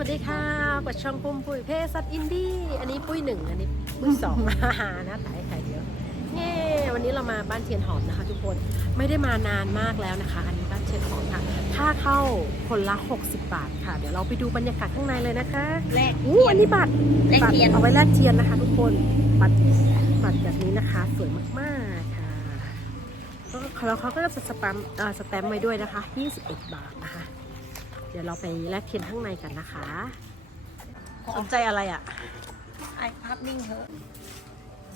สวัสดีค่ะกับช่องปุ้มปุ้ยเพศสัตว์อินดี้ อันนี้ปุ้ยหนึ่ง อันนี้ปุ้ยสองมานะขายขายเดียวเย้วันนี้เรามาบ้านเทียนหอมนะคะ ทุกคน ไม่ได้มานานมากแล้วนะคะ อันนี้บ้านเทียนหอมค่ะ ค่าเข้าคนละ 60 บาทค่ะ เดี๋ยวเราไปดูบรรยากาศข้างในเลยนะคะแรกอู้อันนี้บัตรแลกบัตรเทียน เอาไว้แลกเทียนนะคะ ทุกคน บัตรบัตรแบบนี้นะคะ สวยมากๆค่ะแล้วเขาก็จะสแตมป์เอ่อสแตมป์ไว้ด้วยนะคะ 21 บาทนะคะ เดี๋ยวเราไปแลกเทียนข้างในกันนะคะ สนใจอะไรอะ ไอภาพนิ่งเถอะ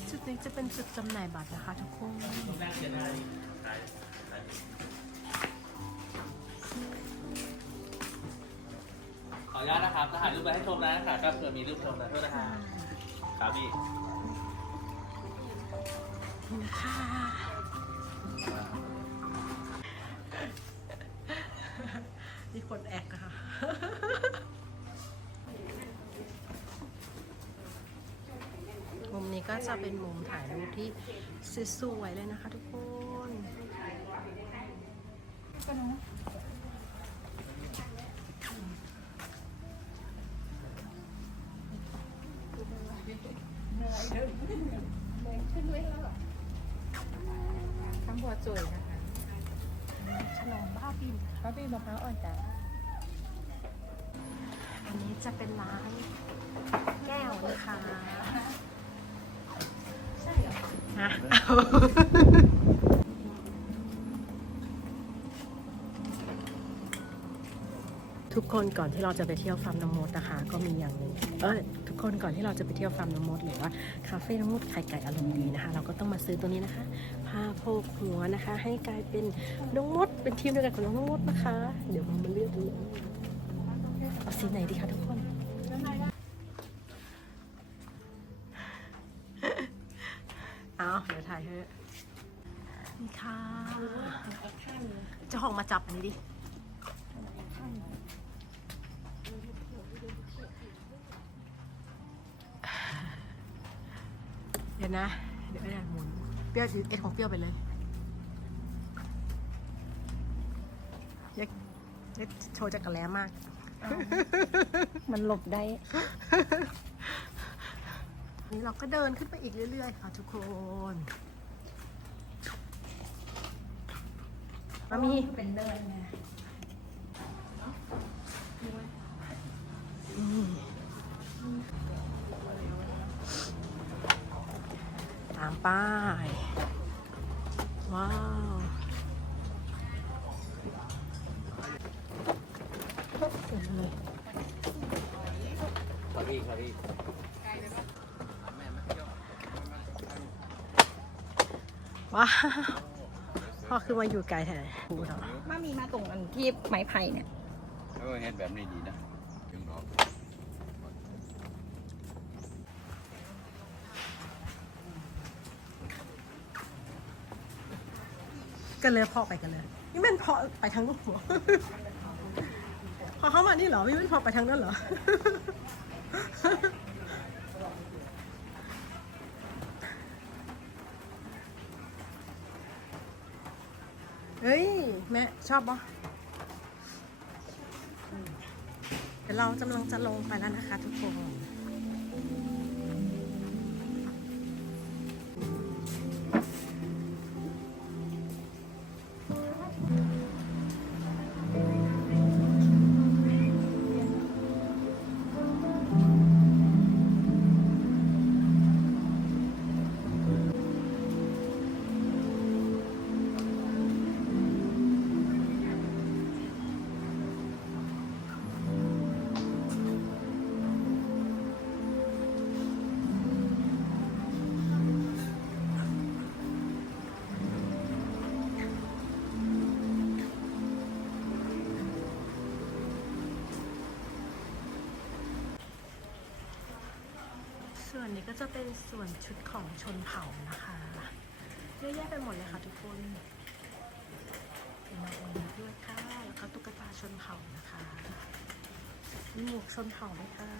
จุดนี้จะเป็นจุดจำหน่ายบัตรนะคะทุกคน ขออนุญาตนะครับถ้าถ่ายรูปไปให้ชมนะค่ะก็เผื่อมีรูปชมนะด้วยนะครับครับพี่นี่นะคะ มีคนแอกอะค่ะ มุม นี้ก็จะเป็นมุมถ่ายรูปที่สวยๆเลยนะคะทุกคนคำบัวจุ๋ยนะคะฉลองบ้าบินพระพี่มะพร้าวอ่อนจ้ะอันนี้จะเป็นร้านแก้วนะคะใช่เหร อฮะทุกคนก่อนที่เราจะไปเที่ยวฟาร์มน้ำมดนะคะ ก็มีอย่างหนึ่งเออทุกคนก่อนที่เราจะไปเที่ยวฟาร์มน้ำมดหรือว่าคาเฟ่น้ำมดไข่ไก่อารมณ์ดีนะคะ เราก็ต้องมาซื้อตัวนี้นะคะผ้าโพกหัวนะคะ ให้กลายเป็นน้องมด เป็นทีมเดียวกันของน้องมดนะคะ เดี๋ยวเรามาเลือกดูเอาสีไหนดีคะทุกคน เอาเดี๋ยวถ่ายให้นี่ค่ะเจ้าของมาจับอันนี้ดิ เดี๋ยวนะ เดี๋ยวไม่ได้หมุน เปรี้ยวเอ็ดของเปรี้ยวไปเลยเย็กเย็กโชว์จักรแล้มาก มันหลบได้ นี่เราก็เดินขึ้นไปอีกเรื่อย ๆ ค่ะทุกคนมามีเป็นเดินไงอืมตามป้าย ว้าวเต็มเลยครับพี่ครับพี่ ว้าวพ่อคือมาอยู่ไกลแท้ดูเนาะมามีมาตรงอันที่ไม้ไผ่เนี่ยเออเฮ็ดแบบนี้ดีนะถึงออกกันเลยพ่อไปกันเลย นี่แม่นพ่อไปทางนู้นหัว พอเข้ามานี่เหรอไม่แม่นพ่อไปทางนั้นเหรอ เฮ้ย แม่ ชอบปะเดี๋ยวเรากำลังจะลงไปแล้วนะคะทุกคน ส่วนนี้ก็จะเป็นส่วนชุดของชนเผ่านะคะเยอะแยะไปหมดเลยค่ะทุกคนเป็นมาโอนี้ด้วยค่ะ แล้วก็ตุ๊กตาชนเผ่านะคะมีหมวกชนเผ่าด้วยค่ะ